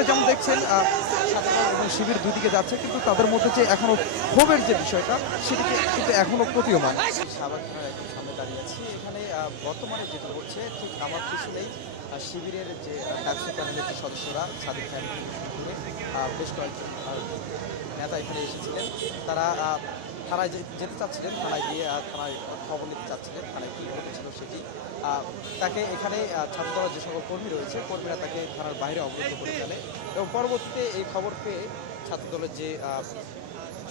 এখন যেমন দেখছেন ছাত্ররা এবং শিবির দুদিকে যাচ্ছে, কিন্তু তাদের মধ্যে যে এখনো ক্ষোভের যে বিষয়টা সেটিকে কিন্তু এখনো প্রতীয়মান। শাহবাগ থানার একদম সামনে দাঁড়িয়ে আছি। এখানে বর্তমানে যেটা হচ্ছে ঠিক আমার পিছনেই শিবিরের যে ডাকসু প্যানেলের যে সদস্যরা সাদিক খান ঘুরে বেশ কয়েকজন নেতা এখানে এসেছিলেন। তারা থানায় যেতে চাচ্ছিলেন, থানায় গিয়ে থানায় খবর নিতে চাচ্ছিলেন, থানায় কী ঘটেছিল সেটি। তাকে এখানে ছাত্রদলের যে সকল কর্মী রয়েছে, কর্মীরা তাকে থানার বাইরে অবরুদ্ধ করে ফেলে এবং পরবর্তীতে এই খবর পেয়ে ছাত্রদলের যে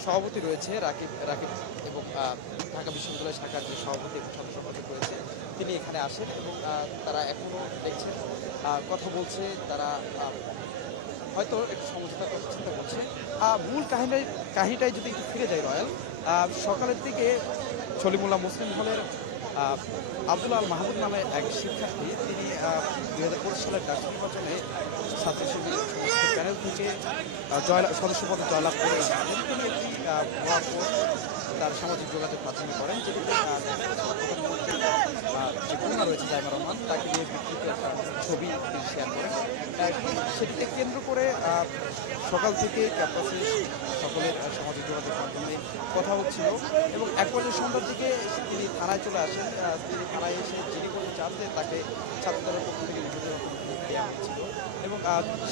সভাপতি রয়েছে রাকিব রাকিব এবং ঢাকা বিশ্ববিদ্যালয় শাখার যে সভাপতি এবং ছাত্র সম্পাদক রয়েছে তিনি এখানে আসেন এবং তারা এখনও দেখছেন কথা বলছে, তারা হয়তো একটু সমঝোতার কথা চিন্তা করছে। মূল কাহিনীটাই যদি একটু ফিরে যায় রয়্যাল, সকালের দিকে সলিমুল্লাহ মুসলিম হলের আব্দুল আল মাহমুদ নামে এক শিক্ষার্থী, তিনি 2025 সালের ডাকসু নির্বাচনে ছাত্র শিবির প্যানেল থেকে সদস্য পদে জয়লাভ করে তিনি একটি ভুয়া পোস্ট তার সামাজিক যোগাযোগ মাধ্যমে করেন, যেটিতে প্রধানমন্ত্রী যে কন্যা রয়েছে জাইমা রহমান তাকে নিয়ে বিকৃত একটা ছবি তিনি শেয়ার করেন। সেটিকে কেন্দ্র করে সকাল থেকে ক্যাম্পাসে সকলের সামাজিক যোগাযোগ মাধ্যমে কথা হচ্ছিল এবং এক পর্যায়ে সন্ধ্যার দিকে তিনি থানায় চলে আসেন। তিনি থানায় এসে যিনি করতে চাচ্ছে তাকে ছাত্রদলের পক্ষ থেকে বিভিন্ন রকম দেওয়া হচ্ছিল এবং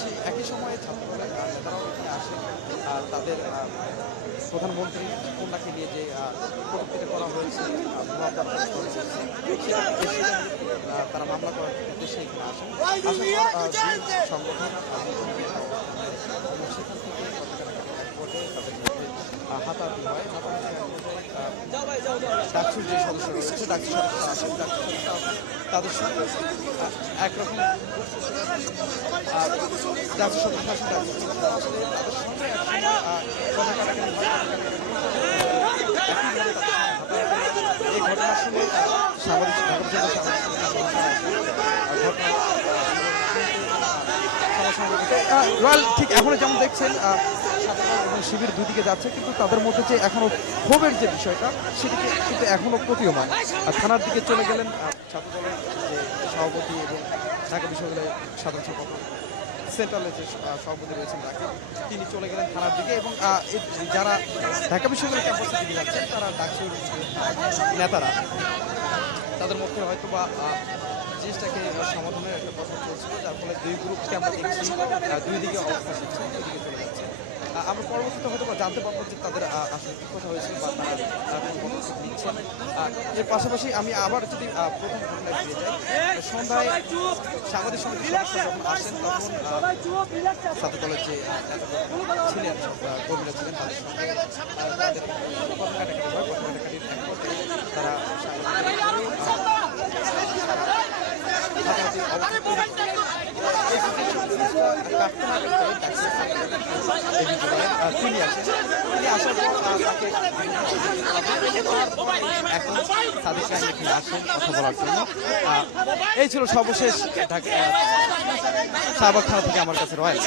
সেই একই সময়ে ছাত্রদলের নেতারাও এখানে আসেন। তাদের প্রধানমন্ত্রীর কন্যাকে নিয়ে যে কটূক্তিটা করা হয়েছে, তারা মামলা করার উদ্দেশ্যে এখানে আসেন। আসার পর সংগঠন সেখান থেকে এক পর্যায়ে তাদের মধ্যে হাতাহাতি হয়। ডাকসুর যে সদস্য রয়েছে, ডাকসু সদস্য আসেন, ডাকসু সদস্য তাদের সঙ্গে একরকম ডাকসু সদস্য আসেন, ডাকসু সদস্য আসলে তাদের সঙ্গে একসময় কথা কাটাকাটি এই ঘটনা শুনে সাংবাদিক রয়্যাল ঠিক এখনো যেমন দেখছেন ছাত্ররা এবং শিবির দুদিকে যাচ্ছে, কিন্তু তাদের মধ্যে যে এখনো ক্ষোভের যে বিষয়টা সেটিকে কিন্তু এখনো প্রতীয়মান। থানার দিকে চলে গেলেন ছাত্রদলের যে সভাপতি এবং ঢাকা বিশ্ববিদ্যালয়ের সাধারণ সম্পাদক সেন্ট্রালের যে সভাপতি রয়েছেন তাকে, তিনি চলে গেলেন থানার দিকে এবং যারা ঢাকা বিশ্ববিদ্যালয় ক্যাম্পাসে দিকে যাচ্ছেন তারা ডাকসুর নেতারা তাদের মধ্যে হয়তো বা জিনিসটাকে সমাধানের একটা কথা চলছিল, যার ফলে দুই গ্রুপ আমরা দেখছি দুই দিকে অবস্থা নিচ্ছে, দুই দিকে চলে যাচ্ছে। আমরা পরবর্তীতে হয়তো জানতে পারবো যে তাদের আসলে কী কথা হয়েছে বা তারা কোন পদক্ষেপ নিচ্ছেন। এর পাশাপাশি আমি আবার যদি প্রথম ঘটনায় ফিরে যাই, সন্ধ্যায় সাংবাদিক সমিতির সদস্য যখন আসেন তখন ছাত্রদলের যে ছিলেন কর্মীরা ছিলেন তাদের সঙ্গে তাদের কথা কাটাকাটি হয়। কথা কাটাকাটির এক পর্যায়ে তারা তিনি আসার পর তাকে এখন সাদিক খান এখানে আসেন কথা বলার জন্য। এই ছিল সর্বশেষ শাহবাগ থানা থেকে আমার কাছে রয়্যাল।